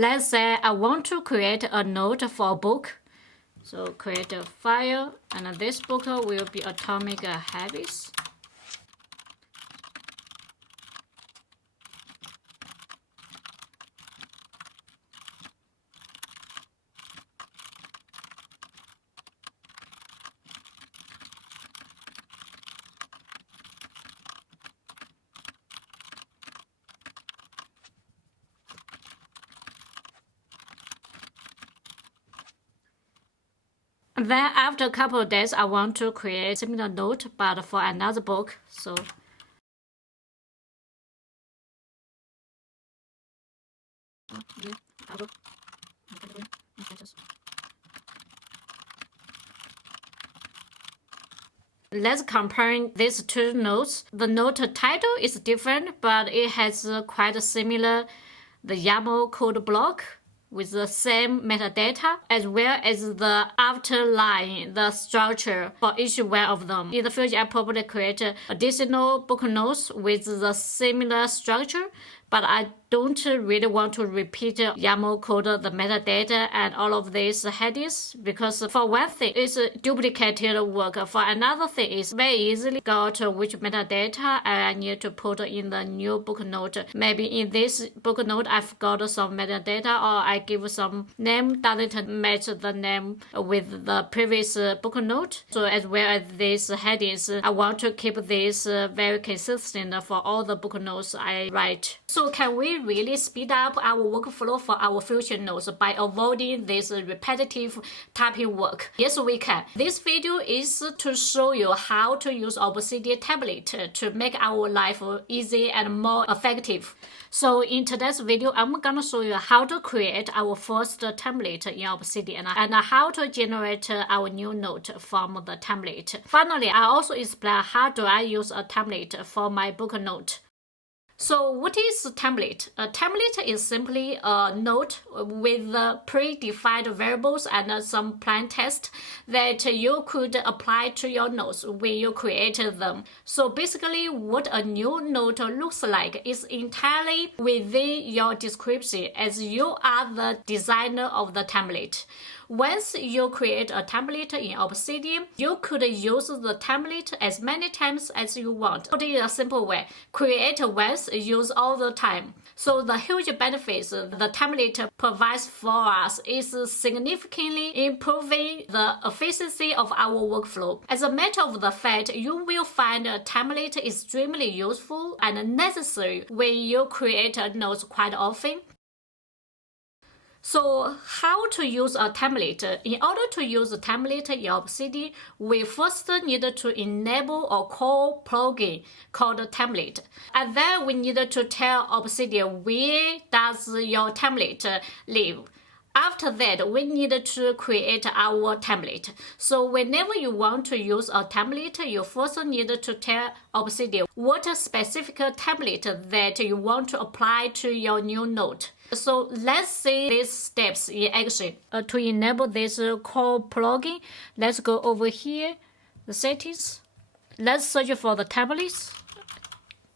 Let's say I want to create a note for a book. So create a file, and this book will be Atomic Habits. Then after a couple of days, I want to create a similar note, but for another book. So let's compare these two notes. The note title is different, but it has quite a similar the YAML code block with the same metadata, as well as the afterline, the structure for each one of them. In the future, I probably create additional book notes with the similar structure, but I don't really want to repeat YAML code, the metadata, and all of these headings, because for one thing, it's duplicated work. For another thing, it's very easily got which metadata I need to put in the new book note. Maybe in this book note, I've got some metadata, or I give some name doesn't match the name with the previous book note. So as well as these headings, I want to keep this very consistent for all the book notes I write. So can we really speed up our workflow for our future notes by avoiding this repetitive typing work? Yes, we can. This video is to show you how to use Obsidian template to make our life easy and more effective. So in today's video, I'm gonna show you how to create our first template in Obsidian and how to generate our new note from the template. Finally, I also explain how do I use a template for my book note. So what is a template? A template is simply a note with predefined variables and some plain text that you could apply to your notes when you created them. So basically what a new note looks like is entirely within your description, as you are the designer of the template. Once you create a template in Obsidian, you could use the template as many times as you want. Put it in a simple way, create once, use all the time. So the huge benefits the template provides for us is significantly improving the efficiency of our workflow. As a matter of the fact, you will find a template extremely useful and necessary when you create notes quite often. So how to use a template? In order to use a template in Obsidian, we first need to enable a core plugin called template. And then we need to tell Obsidian where does your template live. After that, we need to create our template. So whenever you want to use a template, you first need to tell Obsidian what specific template that you want to apply to your new note. So let's see these steps in action. To enable this core plugin, let's go over here, the settings. Let's search for the templates.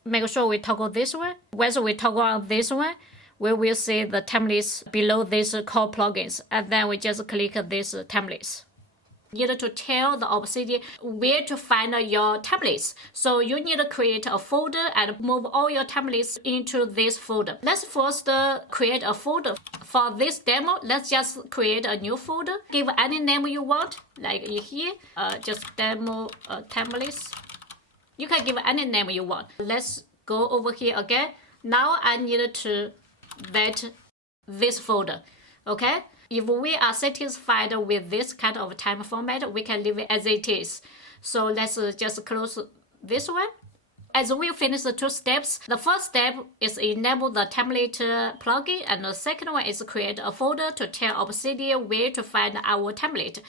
Make sure we toggle this one. Once we toggle on this one, we will see the templates below these core plugins, and then we just click these templates. You need to tell the Obsidian where to find your templates. So you need to create a folder and move all your templates into this folder. Let's first create a folder. For this demo, let's just create a new folder. Give any name you want, like in here, just demo templates. You can give any name you want. Let's go over here again. Now I need to vet this folder, okay? If we are satisfied with this kind of time format, we can leave it as it is. So let's just close this one. As we finish the two steps, the first step is enable the template plugin, and the second one is create a folder to tell Obsidian where to find our template.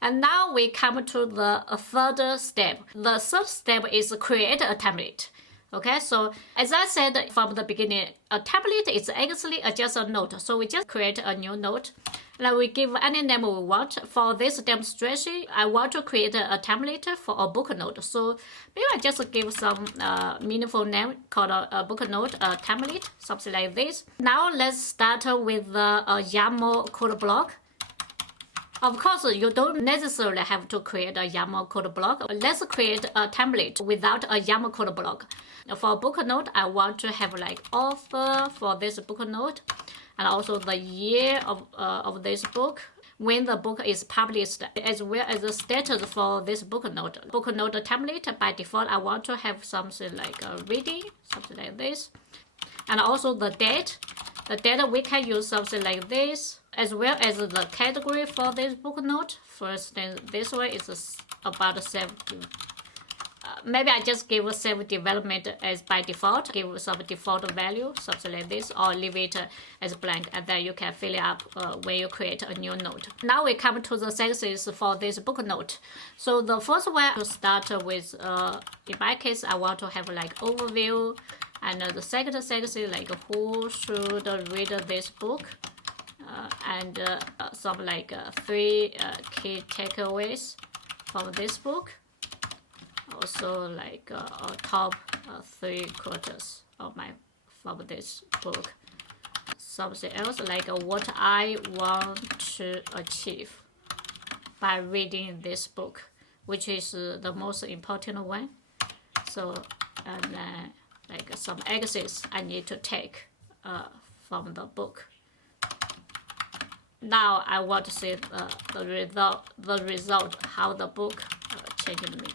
And now we come to the third step. The third step is create a template. Okay, so as I said from the beginning, a template is actually just a note. So we just create a new note. Like we give any name we want. For this demonstration, I want to create a template for a book note. So maybe I just give some meaningful name called a book note template, something like this. Now let's start with the YAML code block. Of course, you don't necessarily have to create a YAML code block. Let's create a template without a YAML code block. For a book note, I want to have like author for this book note, and also the year of this book, when the book is published, as well as the status for this book note. Book note template, by default, I want to have something like a reading, something like this. And also the date. The date, we can use something like this, as well as the category for this book note. First, this one is about maybe I just give a self-development as by default, give some default value, something like this, or leave it as blank, and then you can fill it up when you create a new note. Now we come to the sections for this book note. So the first one, to start with, in my case, I want to have like overview, and the second section, like who should read this book, and some like 3 key takeaways from this book. Also like top 3 quotes from this book. Something else like what I want to achieve by reading this book, which is the most important one. So, and then like some exits I need to take from the book. Now I want to see the result, how the book changed me.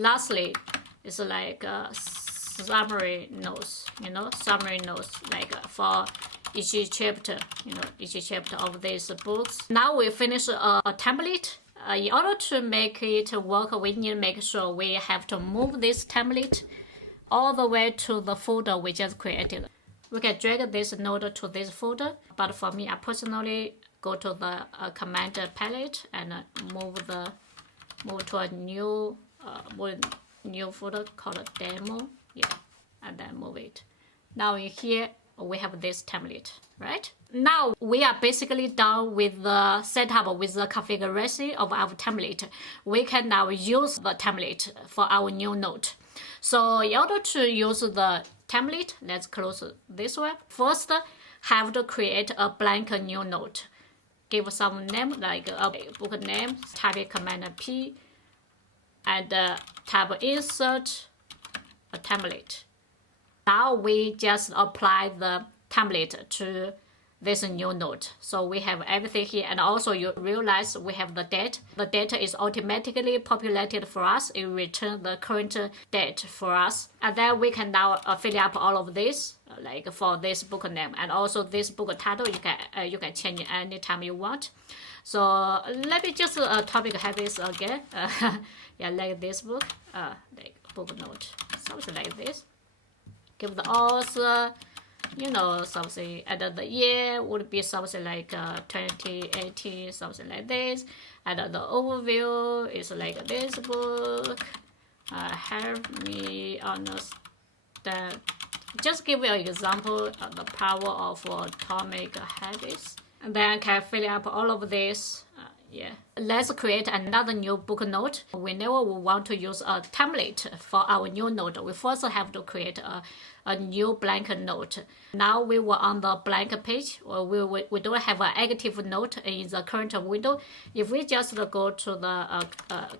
Lastly, it's like summary notes, summary notes, like for each chapter, each chapter of these books. Now we finish a template. In order to make it work, we need to make sure we have to move this template all the way to the folder we just created. We can drag this node to this folder, but for me, I personally go to the command palette and move to a new folder called demo, and then move it. Now in here we have this template, right? Now we are basically done with the setup, with the configuration of our template. We can now use the template for our new note. So in order to use the template, let's close this one. First, have to create a blank new note. Give some name, like a book name, type command P, and type insert a template. Now we just apply the template to this new note. So we have everything here, and also you realize we have the date. The data is automatically populated for us. It returns the current date for us. And then we can now fill up all of this, like for this book name, and also this book title. You can change it anytime you want. So let me just topic habits again. Like this book, like book note, something like this. Give the author, something, and the year would be something like 2018, something like this. And the overview is like this book. Help me understand. Just give you an example of the power of atomic habits. And then I can fill up all of this. Let's create another new book note. Whenever we want to use a template for our new note, we first have to create a new blank note. Now we were on the blank page, or we don't have an active note in the current window. If we just go to the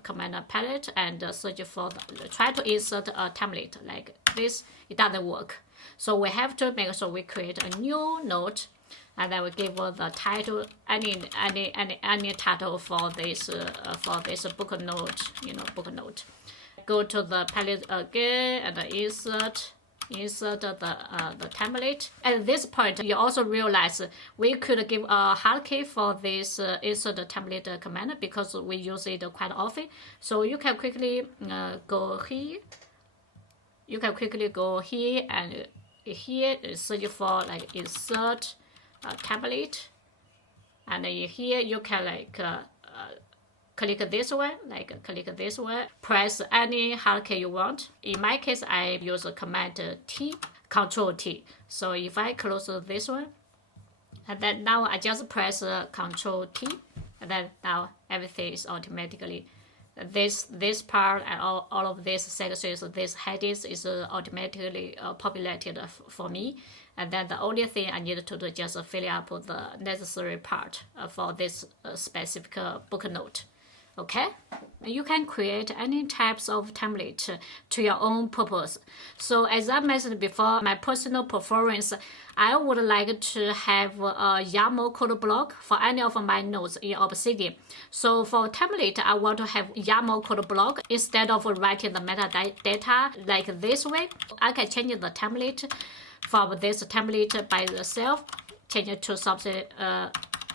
command palette and search for, try to insert a template like this, it doesn't work. So we have to make sure we create a new note. And then we give the title, any title for this book note, book note. Go to the palette again and insert the template. At this point, you also realize we could give a hardkey for this insert template command because we use it quite often. So you can quickly go here. You can quickly go here and here search for like insert template, and in here you can like click this one, press any hardkey you want. In my case, I use Command T, Control T. So if I close this one And then now I just press Control T, and then now everything is automatically, this part and all of these sections, these headings is automatically populated for me. And then the only thing I need to do is just fill up the necessary part for this specific book note. Okay, you can create any types of template to your own purpose. So as I mentioned before, my personal preference, I would like to have a YAML code block for any of my nodes in Obsidian. So for template, I want to have YAML code block instead of writing the metadata like this way. I can change the template from this template by itself, change it to something.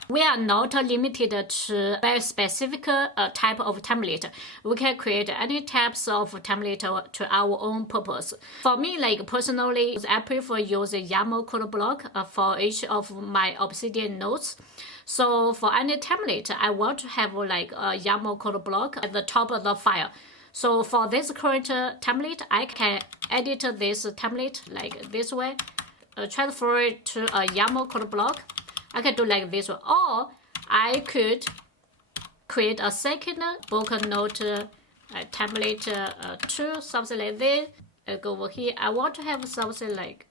We are not limited to very specific type of template. We can create any types of template to our own purpose. For me, like personally, I prefer using YAML code block for each of my Obsidian nodes. So for any template, I want to have like a YAML code block at the top of the file. So for this current template, I can edit this template like this way, transfer it to a YAML code block. I can do like this one, or I could create a second book note template to something like this. I go over here. I want to have something like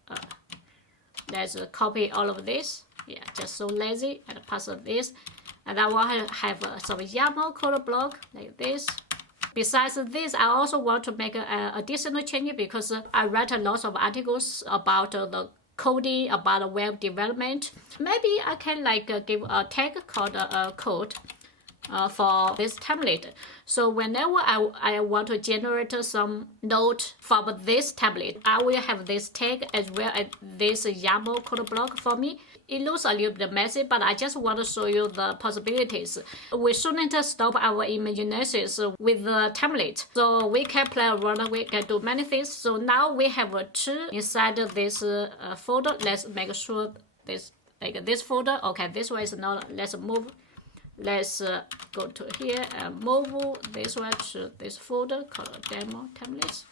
let's copy all of this. Yeah, just so lazy and pass this. And I want to have some YAML code block like this. Besides this, I also want to make an additional change because I write a lot of articles about the coding, about web development. Maybe I can like give a tag called code for this template. So whenever I want to generate some note from this template, I will have this tag as well as this YAML code block for me. It looks a little bit messy, but I just want to show you the possibilities. We shouldn't stop our imaginations with the template. So we can play around, we can do many things. So now we have two inside this folder. Let's make sure this, like this folder. Okay, this one is not, let's move. Let's go to here and move this one to this folder called demo templates.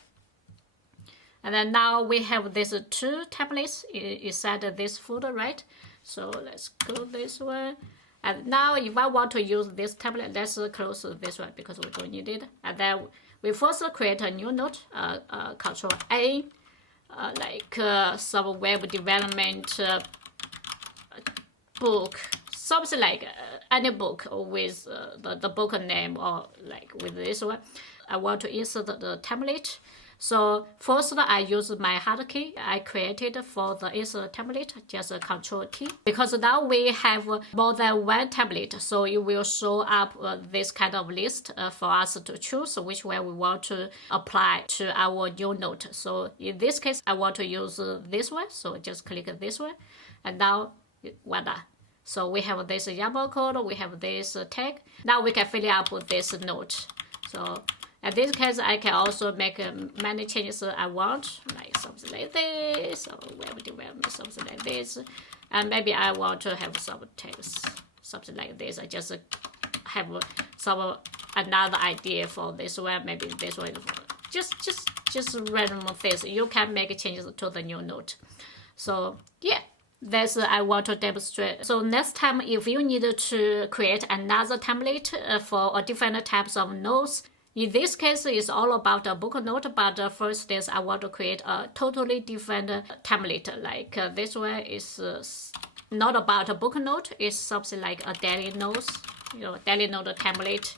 And then now we have these two templates inside this folder, right? So let's go this way. And now if I want to use this template, let's close this one because we don't need it. And then we first create a new note, Control A, like some web development book, something like any book with the book name or like with this one. I want to insert the template. So first I use my hotkey I created for the insert template, just Control T. Because now we have more than one template, so it will show up this kind of list for us to choose which way we want to apply to our new note. So in this case, I want to use this one, so just click this one, and now voila. So we have this YAML code, we have this tag. Now we can fill up this note. So in this case, I can also make many changes I want, like something like this, or web development, something like this. And maybe I want to have some text, something like this. I just have some another idea for this one, maybe this one. Just random things. You can make changes to the new note. So yeah. That's I want to demonstrate. So next time, if you need to create another template for different types of notes, in this case, it's all about a book note, but first is I want to create a totally different template. Like this one is not about a book note, it's something like a daily notes, daily note template.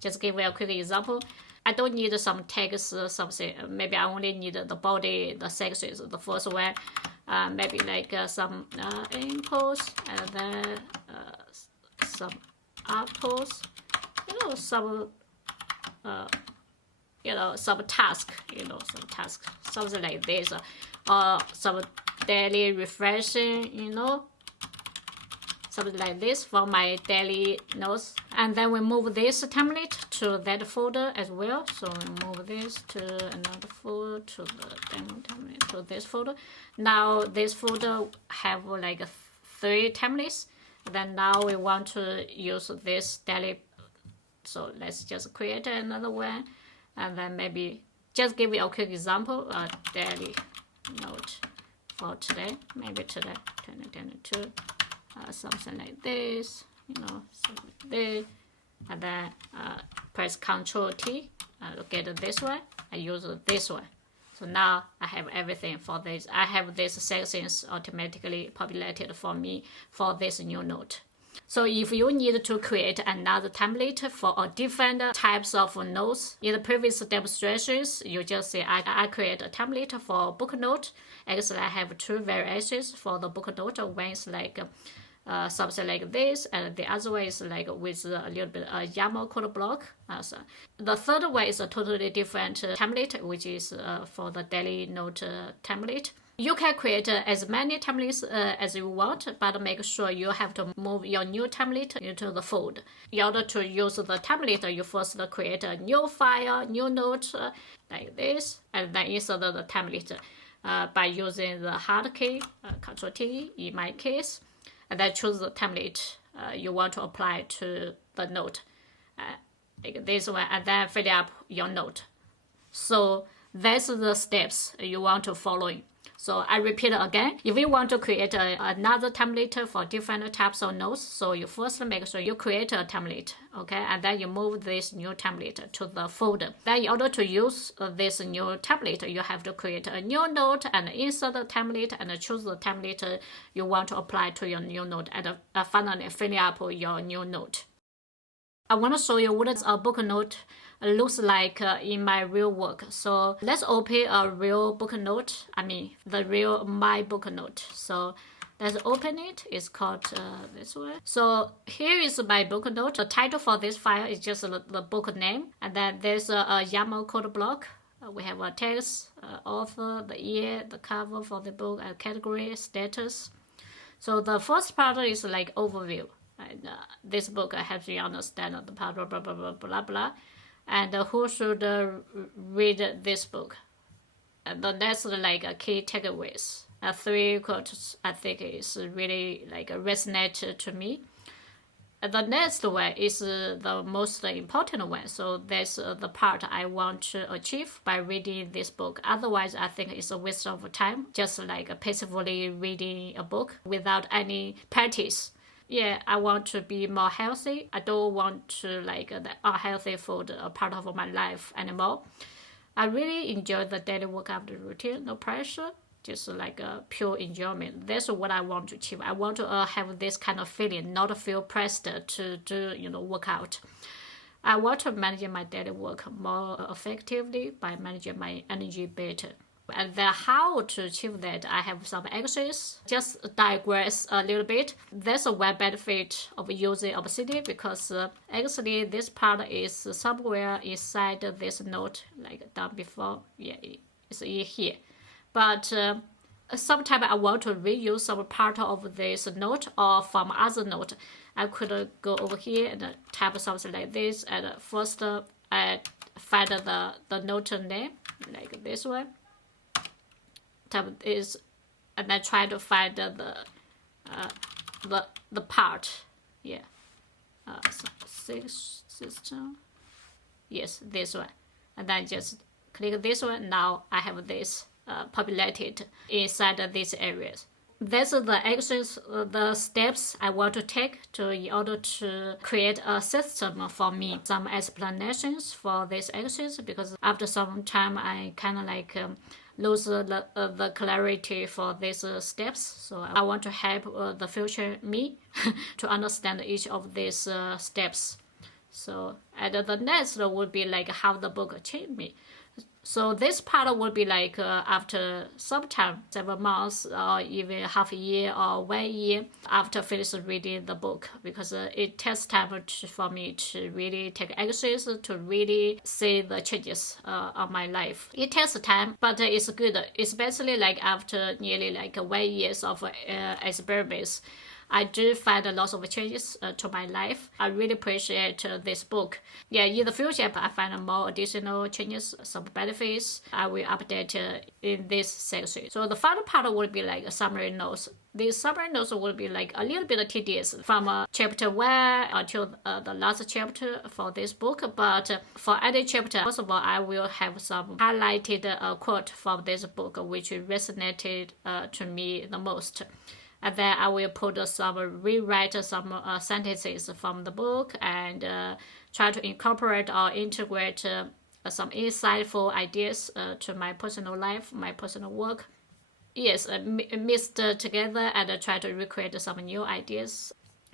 Just give you a quick example. I don't need some text, something. Maybe I only need the body, the sections, the first one. Maybe like some inputs and then some outputs, some some task, some tasks, something like this, or some daily refreshing, something like this for my daily notes. And then we move this template to that folder as well. So we move this to another folder, to the demo template, to this folder. Now this folder have like 3 templates. Then now we want to use this daily. So let's just create another one. And then maybe just give you a quick example, daily note for today, maybe today, 2022. something like this, this, and then press Ctrl T to get this one. I use this one. So now I have everything for this. I have these sections automatically populated for me for this new note. So if you need to create another template for a different types of notes, in the previous demonstrations, you just say, I create a template for book note. Actually, I have two variations for the book note. One is like something like this, and the other way is like with a little bit YAML code block. So the third way is a totally different template, which is for the daily note template. You can create as many templates as you want, but make sure you have to move your new template into the folder. In order to use the template, you first create a new file, new note, like this, and then insert the template by using the hard key, Ctrl T in my case, and then choose the template you want to apply to the note, like this one, and then fill up your note. So that's the steps you want to follow. So I repeat again, if you want to create another template for different types of notes, so you first make sure you create a template, okay, and then you move this new template to the folder. Then in order to use this new template, you have to create a new note and insert the template and choose the template you want to apply to your new note, and finally fill up your new note. I want to show you what a book note looks like in my real work. So let's open a real book note. The real my book note. So let's open it. It's called this one. So here is my book note. The title for this file is just the book name, and then there's a YAML code block. We have a text, author, the year, the cover for the book, and category, status. So the first part is like overview. And this book helps you understand the part blah blah blah blah blah, and who should read this book. And that's like a key takeaways. 3 quotes I think is really like resonate to me. And the next one is the most important one. So that's the part I want to achieve by reading this book. Otherwise, I think it's a waste of time, just like passively reading a book without any practice. Yeah, I want to be more healthy. I don't want to like the unhealthy food a part of my life anymore. I really enjoy the daily workout routine, no pressure, just like a pure enjoyment. That's what I want to achieve. I want to have this kind of feeling, not feel pressed to do, workout. I want to manage my daily work more effectively by managing my energy better. And then how to achieve that, I have some actions. Just digress a little bit. There's a one benefit of using Obsidian because actually this part is somewhere inside this note, like done before. Yeah, it's in here. But sometimes I want to reuse some part of this note or from other note. I could go over here and type something like this. And first I find the note name, like this one. Type is, and then try to find the part. Yeah, system. Yes, this one, and then just click this one. Now I have this populated inside these areas. These are the actions, the steps I want to take in order to create a system for me. Some explanations for these actions, because after some time I kind of like lose the clarity for these steps. So I want to help the future me to understand each of these steps. So and the next would be like how the book changed me. So this part will be like after some time, 7 months or even half a year or 1 year after finishing reading the book, because it takes time for me to really take actions, to really see the changes on my life. It takes time, but it's good, especially like after nearly like 1 year of experiments. I do find a lot of changes to my life. I really appreciate this book. Yeah, in the future, if I find more additional changes, some benefits, I will update in this section. So the final part will be like a summary notes. These summary notes will be like a little bit tedious from chapter 1 until the last chapter for this book. But for any chapter, first of all, I will have some highlighted quote from this book which resonated to me the most. And then I will rewrite some sentences from the book and try to incorporate or integrate some insightful ideas to my personal life, my personal work. Yes, mixed together and try to recreate some new ideas.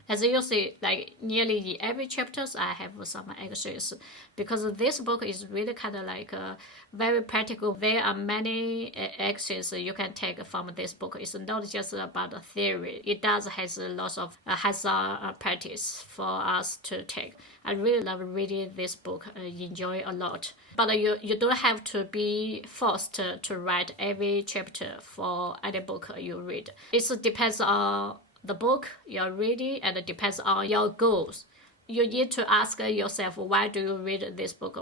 As you see, like nearly in every chapters, I have some extras because this book is really kind of like very practical. There are many extras you can take from this book. It's not just about the theory. It does has lots of hands-on practice for us to take. I really love reading this book. I enjoy a lot. But you don't have to be forced to write every chapter for any book you read. It depends on the book you're reading and it depends on your goals. You need to ask yourself, why do you read this book?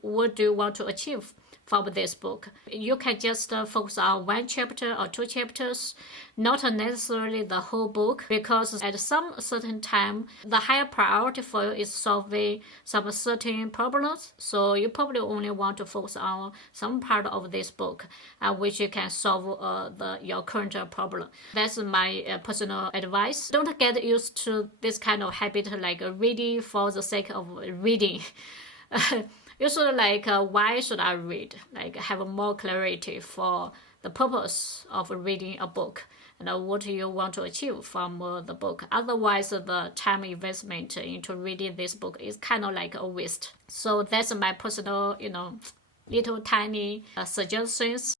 What do you want to achieve from this book? You can just focus on one chapter or two chapters, not necessarily the whole book, because at some certain time, the higher priority for you is solving some certain problems. So you probably only want to focus on some part of this book, which you can solve your current problem. That's my personal advice. Don't get used to this kind of habit, like reading for the sake of reading. You should why should I read? Like have more clarity for the purpose of reading a book and what you want to achieve from the book. Otherwise, the time investment into reading this book is kind of like a waste. So that's my personal, little tiny suggestions.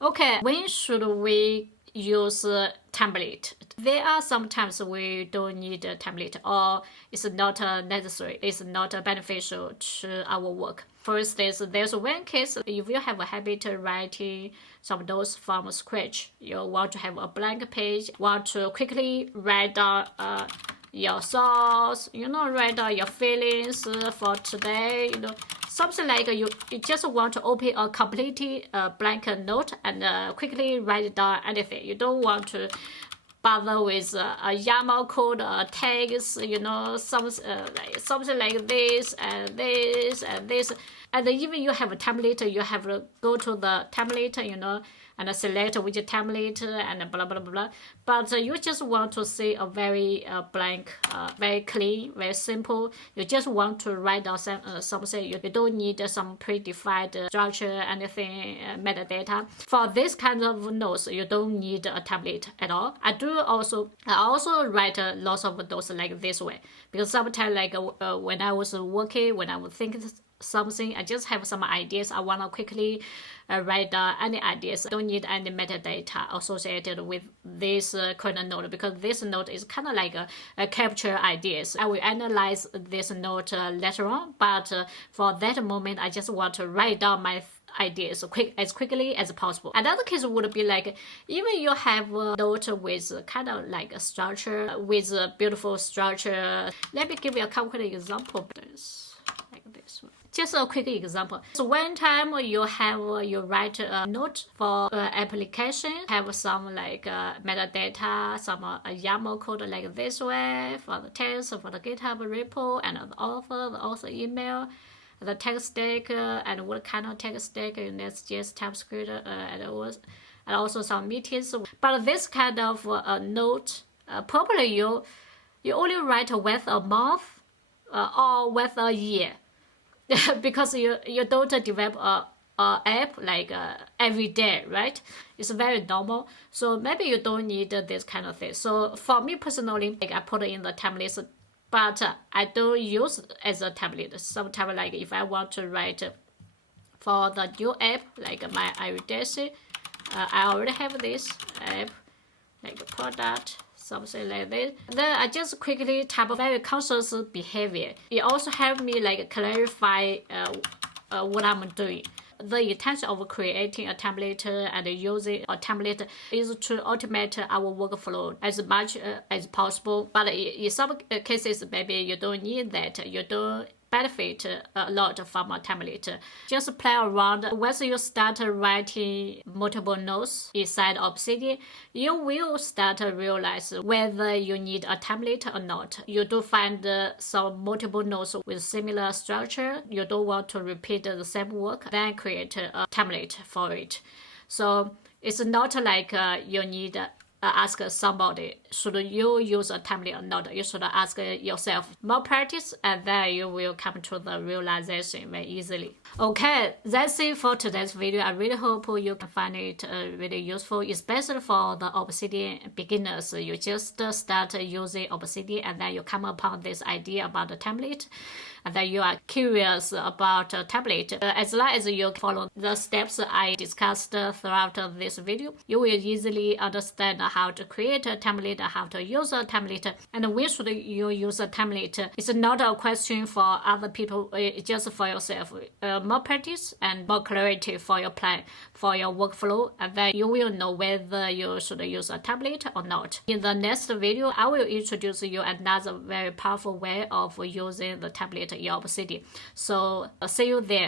Okay, when should we use template? There are sometimes we don't need a template or it's not necessary, it's not beneficial to our work. For instance, there's one case, if you have a habit writing some notes from scratch, you want to have a blank page, want to quickly write down your thoughts, write down your feelings for today, something like you just want to open a completely blank note and quickly write down anything. You don't want to bother with a YAML code, tags, something like this and this and this. And even you have a template, you have to go to the template, and select which template and blah, blah, blah. But you just want to see a very blank, very clean, very simple. You just want to write down something. You don't need some predefined structure, anything, metadata. For this kind of notes, you don't need a template at all. I also write lots of notes like this way. Because sometimes when I was working, when I was thinking something, I just have some ideas. I want to quickly write down any ideas. I don't need any metadata associated with this current note because this note is kind of like a capture ideas. I will analyze this note later on, but for that moment, I just want to write down my ideas as quickly as possible. Another case would be like, even you have a note with kind of like a structure, with a beautiful structure. Let me give you a concrete example. Like this one. Just a quick example. So one time you write a note for application, have some metadata, some YAML code like this way for the text, for the GitHub repo, and the author email, the text stack, and what kind of text stack, and that's just TypeScript, and also some meetings. But this kind of note, probably you only write with a month or with a year. Because you don't develop a app every day, right? It's very normal. So maybe you don't need this kind of thing. So for me personally, I put in the templates, but I don't use it as a template. Sometimes if I want to write for the new app, like my iRedacy, I already have this app, like product, something like this. Then I just quickly type very conscious behavior. It also helps me clarify what I'm doing. The intention of creating a template and using a template is to automate our workflow as much as possible. But in some cases, maybe you don't need that. You don't benefit a lot from a template. Just play around. Once you start writing multiple notes inside Obsidian, you will start to realize whether you need a template or not. You do find some multiple notes with similar structure. You don't want to repeat the same work, then create a template for it. So it's not like you need ask somebody, should you use a template or not? You should ask yourself more practice, and then you will come to the realization very easily. Okay, that's it for today's video. I really hope you can find it really useful, especially for the Obsidian beginners. You just start using Obsidian, and then you come upon this idea about the template, and then you are curious about a template. As long as you follow the steps I discussed throughout this video, you will easily understand how to create a template, how to use a template, and when should you use a template. It's not a question for other people, it's just for yourself. More practice and more clarity for your plan, for your workflow, and then you will know whether you should use a template or not. In the next video, I will introduce you another very powerful way of using the template in Obsidian. So see you there.